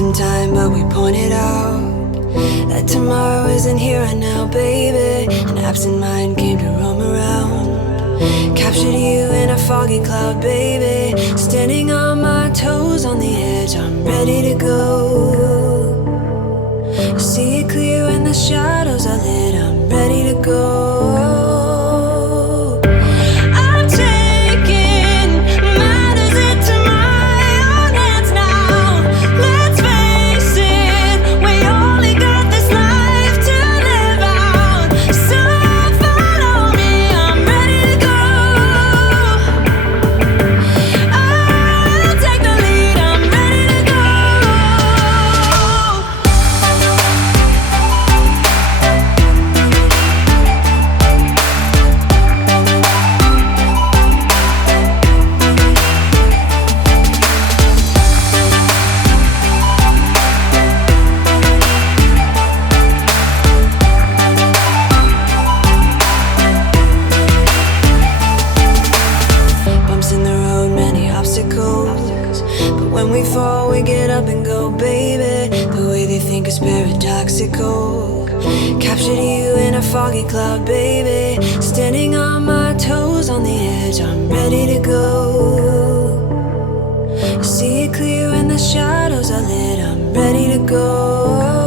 some time, but we pointed out that tomorrow isn't here right now, baby. An absent mind came to roam around, captured you in a foggy cloud, baby. Standing on my toes on the edge, I'm ready to go. See it clear when the shadows are lit, I'm ready to go. But when we fall, we get up and go, baby. The way they think is paradoxical. Captured you in a foggy cloud, baby. Standing on my toes on the edge, I'm ready to go. See it clear when the shadows are lit, I'm ready to go.